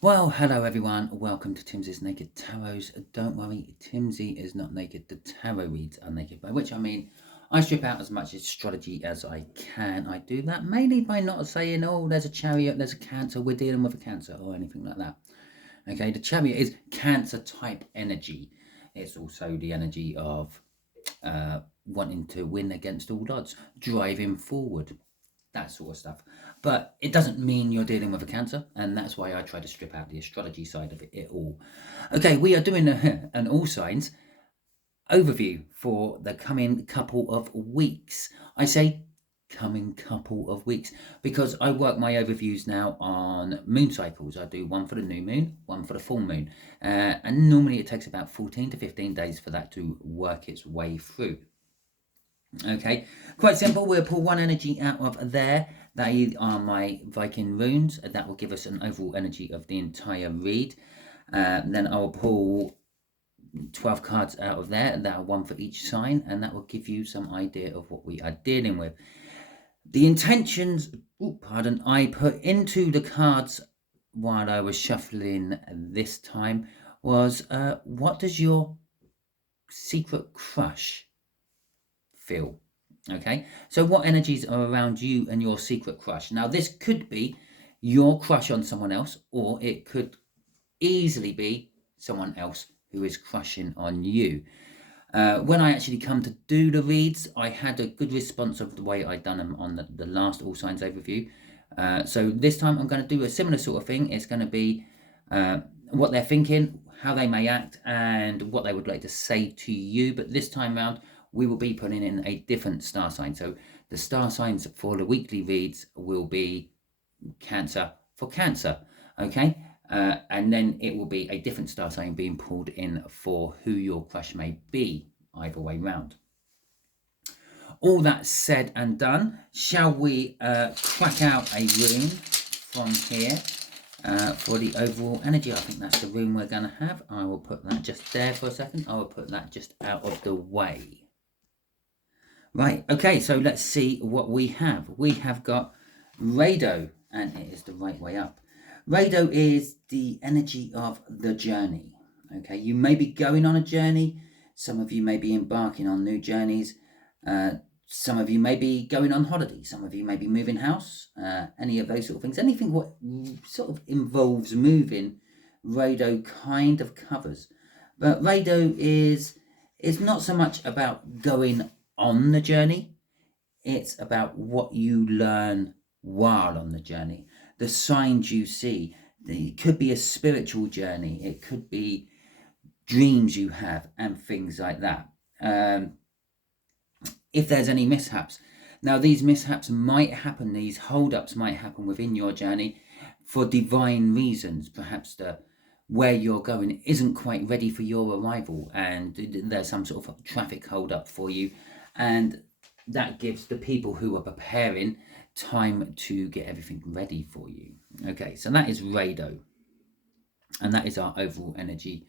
Well, hello everyone. Welcome to Timsy's Naked Tarots. Don't worry, Timsy is not naked. The tarot reads are naked, by which I mean I strip out as much astrology as I can. I do that mainly by not saying, oh, there's a chariot, there's a cancer, we're dealing with a cancer, or anything like that. Okay, the chariot is cancer type energy. It's also the energy of wanting to win against all odds, driving forward, that sort of stuff. But it doesn't mean you're dealing with a cancer, and that's why I try to strip out the astrology side of it all. Okay, we are doing an all signs overview for the coming couple of weeks. I say coming couple of weeks because I work my overviews now on moon cycles. I do one for the new moon, one for the full moon, and normally it takes about 14 to 15 days for that to work its way through. Okay, quite simple. We'll pull one energy out of there. They are my Viking runes. That will give us an overall energy of the entire read. Then I'll pull 12 cards out of there. That are one for each sign, and that will give you some idea of what we are dealing with. The intentions, I put into the cards while I was shuffling this time was what does your secret crush feel? Okay, so what energies are around you and your secret crush? Now, this could be your crush on someone else, or it could easily be someone else who is crushing on you. When I actually come to do the reads, I had a good response of the way I'd done them on the last All Signs overview. So this time I'm going to do a similar sort of thing. It's going to be what they're thinking, how they may act, and what they would like to say to you. But this time round, we will be putting in a different star sign. So the star signs for the weekly reads will be Cancer for Cancer, okay? And then it will be a different star sign being pulled in for who your crush may be, either way round. All that said and done, shall we crack out a rune from here for the overall energy? I think that's the rune we're going to have. I will put that just there for a second. I will put that just out of the way. Right, okay, so let's see what we have. We have got Rado, and it is the right way up. Rado is the energy of the journey. Okay, you may be going on a journey. Some of you may be embarking on new journeys. Some of you may be going on holiday. Some of you may be moving house. Any of those sort of things. Anything what sort of involves moving, Rado kind of covers. But Rado is not so much about going on the journey. It's about what you learn while on the journey, the signs you see. It could be a spiritual journey, it could be dreams you have, and things like that. If there's any mishaps, now these mishaps might happen, these hold-ups might happen within your journey for divine reasons. Perhaps where you're going isn't quite ready for your arrival, and there's some sort of traffic hold-up for you, and that gives the people who are preparing time to get everything ready for you. Okay, so that is Rado, and that is our overall energy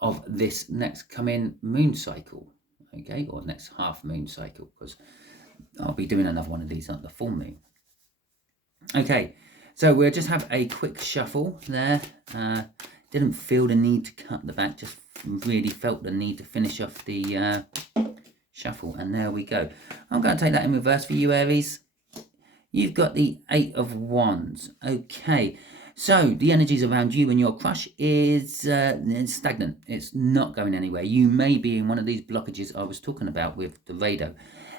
of this next coming moon cycle. Okay, or next half moon cycle, because I'll be doing another one of these on the full moon. Okay, so we'll just have a quick shuffle there. Didn't feel the need to cut the back, just really felt the need to finish off the shuffle, and there we go. I'm going to take that in reverse for you, Aries. You've got the 8 of Wands. Okay, so the energies around you and your crush is stagnant. It's not going anywhere. You may be in one of these blockages I was talking about with the Rado.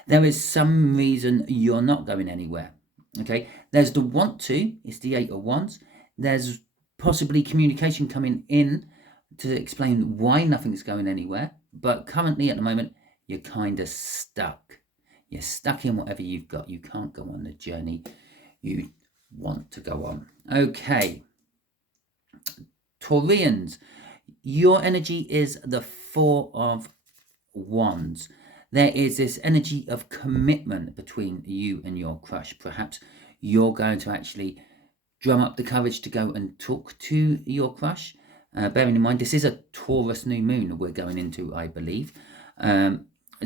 There is some reason you're not going anywhere. Okay, there's the want to, it's the 8 of Wands. There's possibly communication coming in to explain why nothing's going anywhere, but currently at the moment you're kind of stuck. You're stuck in whatever you've got. You can't go on the journey you want to go on. Okay, Taurians, your energy is the 4 of Wands. There is this energy of commitment between you and your crush. Perhaps you're going to actually drum up the courage to go and talk to your crush. Bearing in mind, this is a Taurus new moon we're going into, I believe.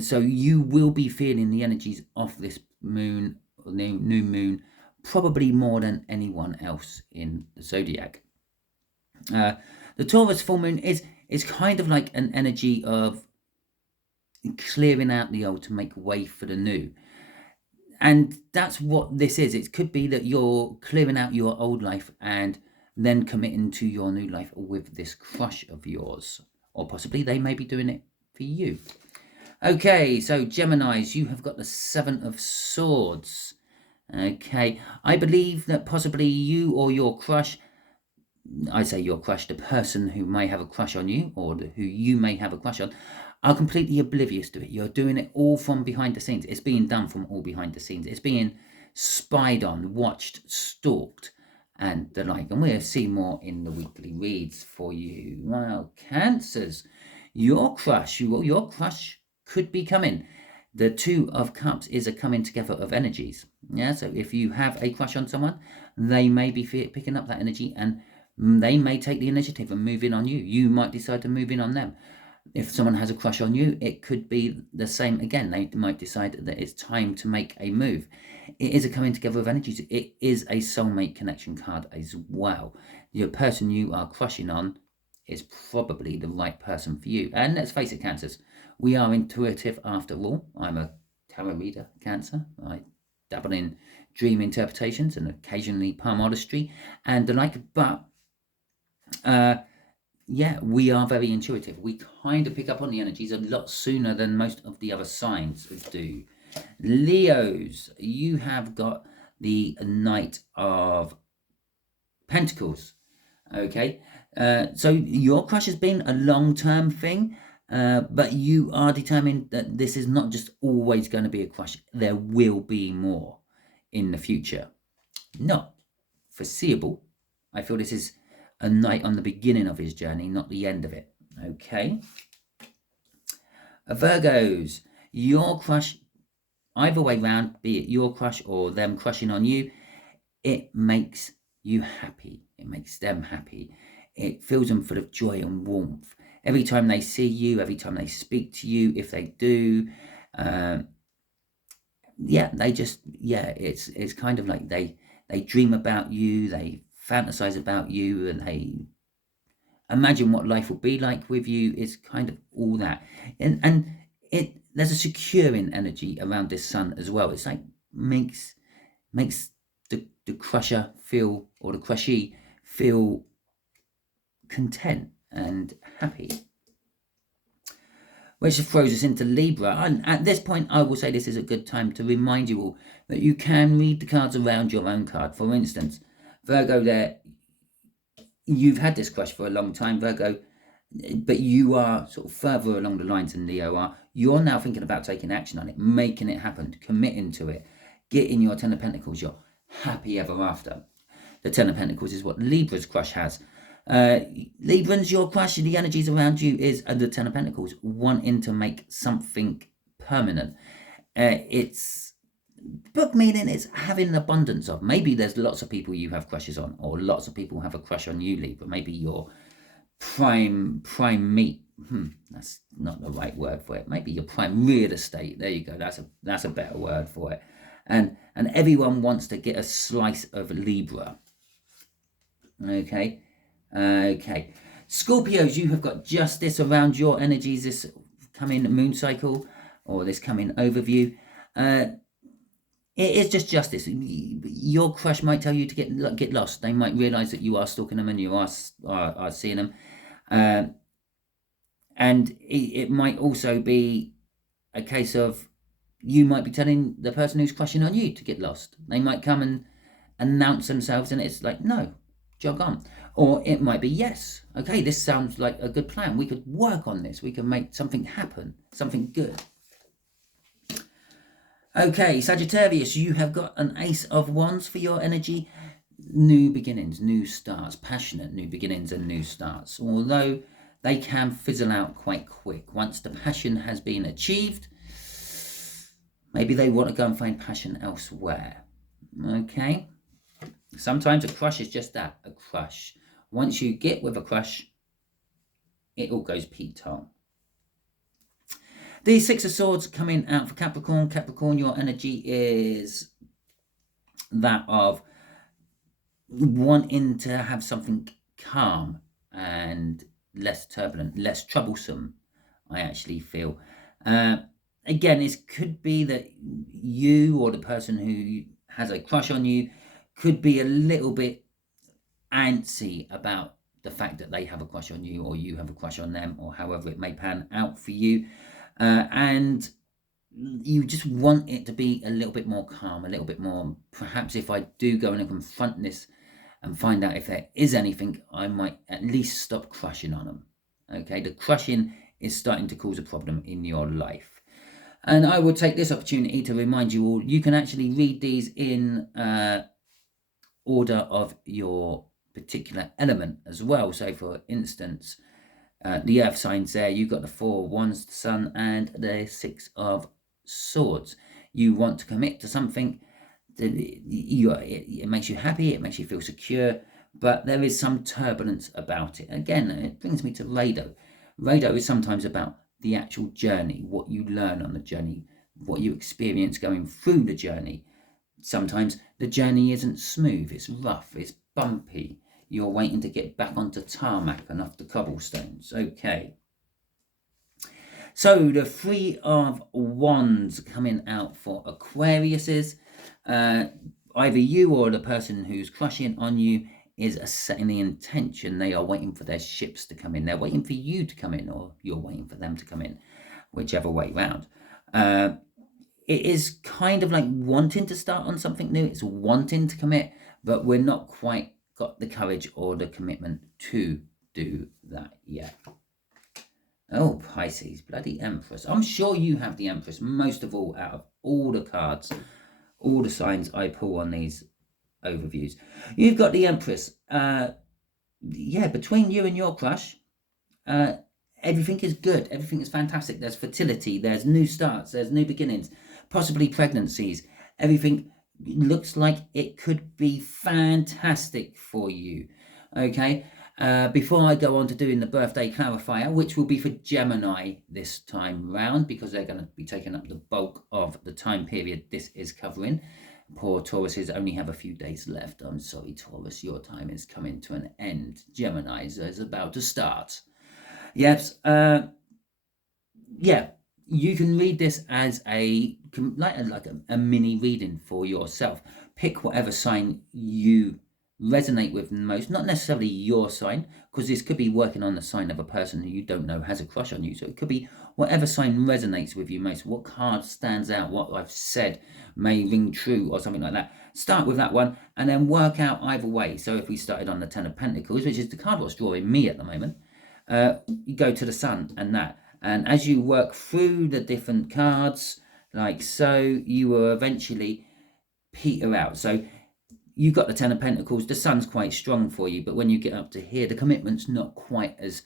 So you will be feeling the energies of this moon, new moon, probably more than anyone else in the zodiac. The Taurus full moon is kind of like an energy of clearing out the old to make way for the new. And that's what this is. It could be that you're clearing out your old life and then committing to your new life with this crush of yours. Or possibly they may be doing it for you. Okay, so Geminis, you have got the Seven of Swords. Okay, I believe that possibly you or your crush, I say your crush, the person who may have a crush on you or who you may have a crush on, are completely oblivious to it. You're doing it all from behind the scenes. It's being done from all behind the scenes. It's being spied on, watched, stalked, and the like. And we'll see more in the weekly reads for you. Well, Cancers, your crush could be coming. The Two of Cups is a coming together of energies. Yeah, so if you have a crush on someone, they may be picking up that energy and they may take the initiative and move in on you. You might decide to move in on them. If someone has a crush on you, it could be the same again. They might decide that it's time to make a move. It is a coming together of energies. It is a soulmate connection card as well. Your person you are crushing on is probably the right person for you. And let's face it, Cancers, we are intuitive after all. I'm a tarot reader, Cancer. I dabble in dream interpretations and occasionally palm artistry and the like, but yeah, we are very intuitive. We kind of pick up on the energies a lot sooner than most of the other signs do. Leos, you have got the Knight of Pentacles. Okay, so your crush has been a long-term thing, but you are determined that this is not just always going to be a crush. There will be more in the future. Not foreseeable. I feel this is a knight on the beginning of his journey, not the end of it. Okay. Virgos, your crush, either way round, be it your crush or them crushing on you, it makes you happy. It makes them happy. It fills them full of joy and warmth. Every time they see you, every time they speak to you, if they do, yeah, they just, yeah, it's kind of like they dream about you, they fantasize about you, and they imagine what life will be like with you. It's kind of all that, and there's a securing energy around this sun as well. It's like makes the crusher feel, or the crushee feel, content and happy. Which throws us into Libra. And at this point, I will say this is a good time to remind you all that you can read the cards around your own card. For instance, Virgo there, you've had this crush for a long time, Virgo, but you are sort of further along the lines than Leo are. You're now thinking about taking action on it, making it happen, committing to it, getting your Ten of Pentacles, your happy ever after. The Ten of Pentacles is what Libra's crush has. Librans, your crush, the energies around you is the Ten of Pentacles, wanting to make something permanent. It's book meaning it's having an abundance of. Maybe there's lots of people you have crushes on, or lots of people have a crush on you, Libra. Maybe your prime meat. That's not the right word for it. Maybe your prime real estate. There you go. That's a better word for it. And everyone wants to get a slice of Libra. Okay. Scorpios, you have got justice around your energies this coming moon cycle, or this coming overview. It is just justice. Your crush might tell you to get lost. They might realize that you are stalking them and you are seeing them. And it might also be a case of you might be telling the person who's crushing on you to get lost. They might come and announce themselves and it's like, no, jog on. Or it might be, yes, okay, this sounds like a good plan. We could work on this. We can make something happen, something good. Okay, Sagittarius, you have got an Ace of Wands for your energy. New beginnings, new starts, passionate new beginnings and new starts. Although they can fizzle out quite quick. Once the passion has been achieved, maybe they want to go and find passion elsewhere. Okay? Sometimes a crush is just that, a crush. Once you get with a crush, it all goes Pete-tong. The Six of Swords coming out for Capricorn. Capricorn, your energy is that of wanting to have something calm and less turbulent, less troublesome, I actually feel. Again, it could be that you or the person who has a crush on you could be a little bit antsy about the fact that they have a crush on you or you have a crush on them, or however it may pan out for you. And you just want it to be a little bit more calm, a little bit more, perhaps if I do go and confront this and find out if there is anything, I might at least stop crushing on them. Okay, the crushing is starting to cause a problem in your life. And I will take this opportunity to remind you all, you can actually read these in order of your particular element as well. So for instance, the earth signs there, you've got the 4 wands, the sun, and the 6 of swords. You want to commit to something. It makes you happy, it makes you feel secure, but there is some turbulence about it. Again, it brings me to Rado. Rado is sometimes about the actual journey, what you learn on the journey, what you experience going through the journey. Sometimes the journey isn't smooth, it's rough, it's bumpy. You're waiting to get back onto tarmac and off the cobblestones. Okay. So the 3 of Wands coming out for Aquariuses. Either you or the person who's crushing on you is setting the intention. They are waiting for their ships to come in. They're waiting for you to come in, or you're waiting for them to come in, whichever way round. It is kind of like wanting to start on something new. It's wanting to commit, but we're not quite got the courage or the commitment to do that yet. Oh, Pisces, bloody Empress. I'm sure you have the Empress most of all out of all the cards, all the signs I pull on these overviews. You've got the Empress. Yeah, between you and your crush, everything is good. Everything is fantastic. There's fertility. There's new starts. There's new beginnings. Possibly pregnancies. Everything looks like it could be fantastic for you. Okay. Before I go on to doing the birthday clarifier, which will be for Gemini this time round, because they're going to be taking up the bulk of the time period this is covering. Poor Tauruses only have a few days left. I'm sorry, Taurus, your time is coming to an end. Gemini's is about to start. Yes, yeah, you can read this as a mini reading for yourself. Pick whatever sign you resonate with most, not necessarily your sign, because this could be working on the sign of a person who you don't know has a crush on you. So it could be whatever sign resonates with you most. What card stands out, what I've said may ring true or something like that. Start with that one and then work out either way. So if we started on the 10 of Pentacles, which is the card what's drawing me at the moment, you go to the Sun and that. And as you work through the different cards, like so, you will eventually peter out. So you got the 10 of Pentacles, the Sun's quite strong for you, but when you get up to here, the commitment's not quite as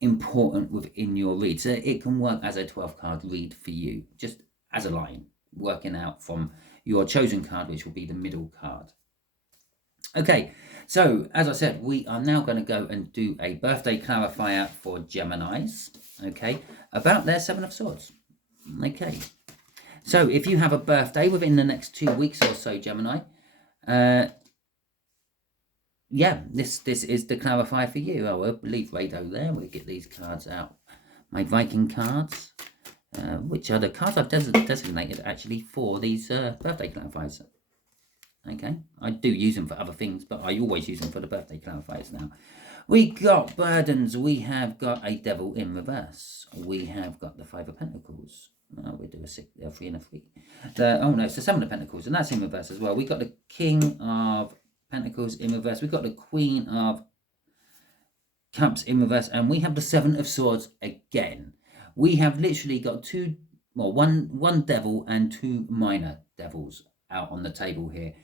important within your read. So it can work as a 12 card read for you, just as a line, working out from your chosen card, which will be the middle card. Okay, so as I said, we are now going to go and do a birthday clarifier for Geminis, okay, about their 7 of Swords. Okay, so if you have a birthday within the next 2 weeks or so, Gemini, yeah, this is the clarifier for you. I will leave Rado there. We'll get these cards out. My Viking cards, which are the cards I've designated actually for these birthday clarifiers. Okay, I do use them for other things, but I always use them for the birthday clarifiers now. We got burdens. We have got a Devil in reverse. We have got the 5 of Pentacles. We'll do a 3 and a 3. Oh no, it's the 7 of Pentacles, and that's in reverse as well. We got the King of Pentacles in reverse. We've got the Queen of Cups in reverse, and we have the 7 of Swords again. We have literally got one devil and 2 minor devils out on the table here.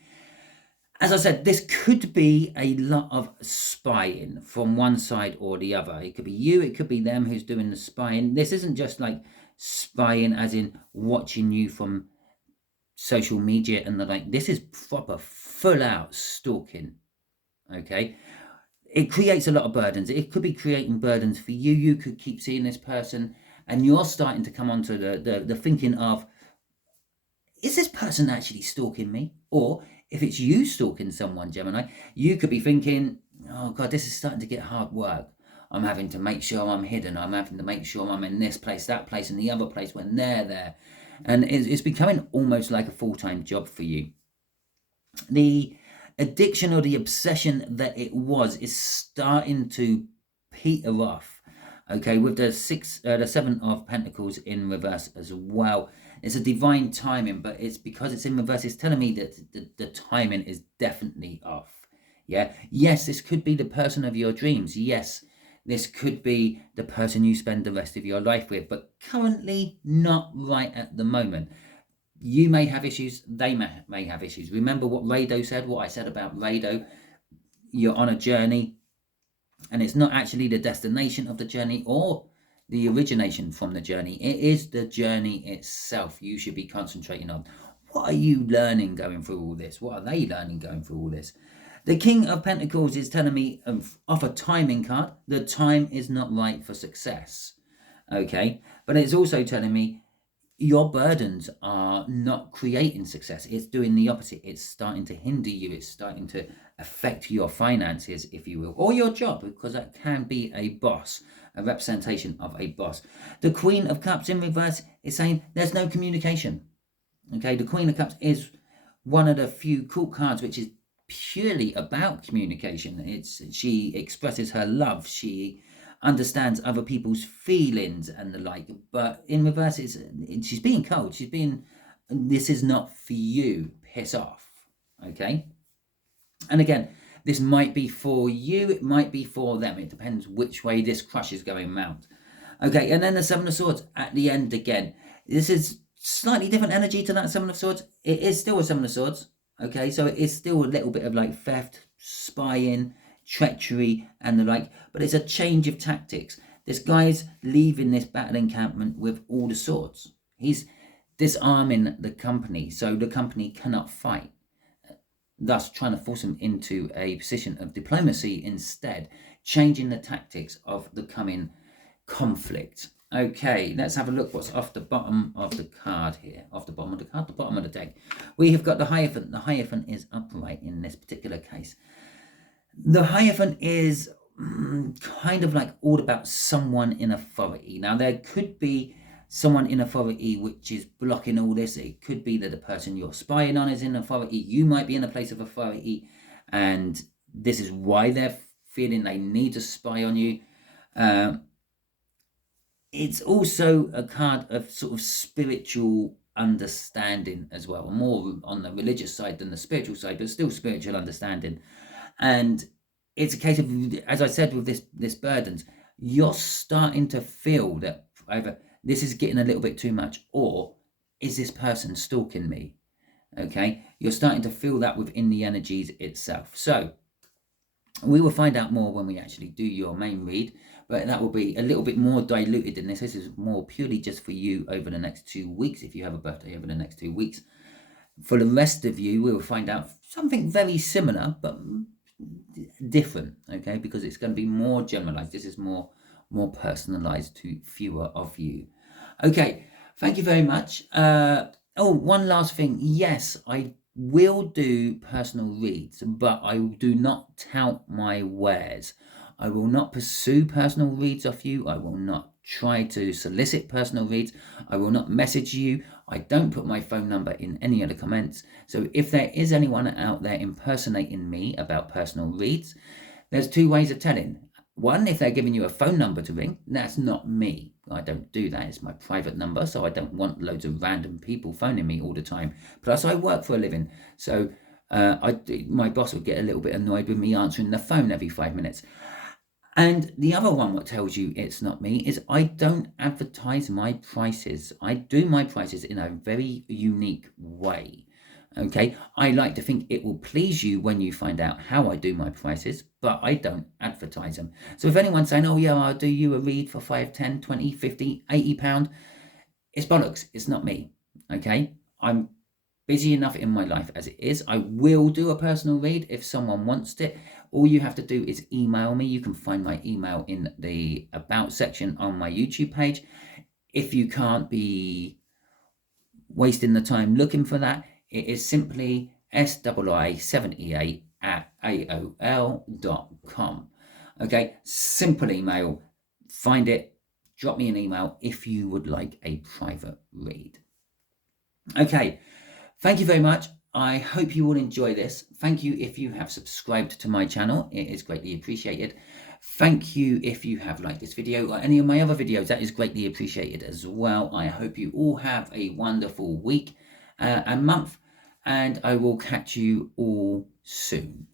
As I said, this could be a lot of spying from one side or the other. It could be you, it could be them who's doing the spying. This isn't just like spying as in watching you from social media and the like. This is proper full out stalking. Okay, it creates a lot of burdens. It could be creating burdens for you. You could keep seeing this person and you're starting to come onto the thinking of, is this person actually stalking me? Or if it's you stalking someone, Gemini, you could be thinking, oh God, this is starting to get hard work. I'm having to make sure I'm hidden. I'm having to make sure I'm in this place, that place, and the other place when they're there. And it's becoming almost like a full-time job for you. The addiction or the obsession that it was is starting to peter off. Okay, with the Seven of Pentacles in reverse as well. It's a divine timing, but it's because it's in reverse. It's telling me that the timing is definitely off. Yeah. Yes, this could be the person of your dreams. Yes, this could be the person you spend the rest of your life with, but currently not right at the moment. You may have issues, they may have issues. Remember what Rado said, what I said about Rado. You're on a journey, and it's not actually the destination of the journey or the origination from the journey. It is the journey itself you should be concentrating on. What are you learning going through all this? What are they learning going through all this? The King of Pentacles is telling me off a timing card, the time is not right for success. Okay, but it's also telling me your burdens are not creating success. It's doing the opposite. It's starting to hinder you. It's starting to affect your finances, if you will, or your job, because that can be a boss, a representation of a boss. The Queen of Cups in reverse is saying there's no communication. Okay, the Queen of Cups is one of the few cool cards which is purely about communication. She expresses her love. She understands other people's feelings and the like, but in reverse, she's being cold. She's being, this is not for you, piss off. Okay, and again, this might be for you, it might be for them. It depends which way this crush is going round. Okay, and then the Seven of Swords at the end again. This is slightly different energy to that Seven of Swords. It is still a Seven of Swords. Okay, so it is still a little bit of like theft, spying, treachery, and the like, but it's a change of tactics. This guy's leaving this battle encampment with all the swords. He's disarming the company, so the company cannot fight, thus trying to force him into a position of diplomacy instead, changing the tactics of the coming conflict. Okay, let's have a look what's off the bottom of the card here. Off the bottom of the card, the bottom of the deck. We have got the Hierophant. The Hierophant is upright in this particular case. The Hierophant is kind of like all about someone in authority. Now, there could be someone in authority which is blocking all this. It could be that the person you're spying on is in authority. You might be in a place of authority, and this is why they're feeling they need to spy on you. It's also a card of sort of spiritual understanding as well, more on the religious side than the spiritual side, but still spiritual understanding. And it's a case of, as I said, with this burdens, you're starting to feel that either this is getting a little bit too much, or is this person stalking me? Okay, you're starting to feel that within the energies itself. So we will find out more when we actually do your main read, but that will be a little bit more diluted than this. This is more purely just for you over the next 2 weeks, if you have a birthday over the next 2 weeks. For the rest of you, we will find out something very similar, but different, okay, because it's going to be more generalized. This is more personalized to fewer of you. Okay, thank you very much. Oh, one last thing. Yes, I will do personal reads, but I do not tout my wares. I will not pursue personal reads off you. I will not try to solicit personal reads. I will not message you. I don't put my phone number in any of the comments. So if there is anyone out there impersonating me about personal reads, there's 2 ways of telling. One, if they're giving you a phone number to ring, that's not me. I don't do that. It's my private number, so I don't want loads of random people phoning me all the time. Plus, I work for a living, so my boss would get a little bit annoyed with me answering the phone every 5 minutes. And the other one what tells you it's not me is I don't advertise my prices. I do my prices in a very unique way. Okay, I like to think it will please you when you find out how I do my prices, but I don't advertise them. So if anyone's saying, oh yeah, I'll do you a read for 5, 10, 20, 50, 80 pound, it's bollocks. It's not me. Okay, I'm busy enough in my life as it is. I will do a personal read if someone wants it. All you have to do is email me. You can find my email in the about section on my YouTube page. If you can't be wasting the time looking for that, it is simply SII78@AOL.com. Okay, simple email. Find it, drop me an email if you would like a private read. Okay, thank you very much. I hope you will enjoy this. Thank you if you have subscribed to my channel. It is greatly appreciated. Thank you if you have liked this video or any of my other videos. That is greatly appreciated as well. I hope you all have a wonderful week and month, and I will catch you all soon.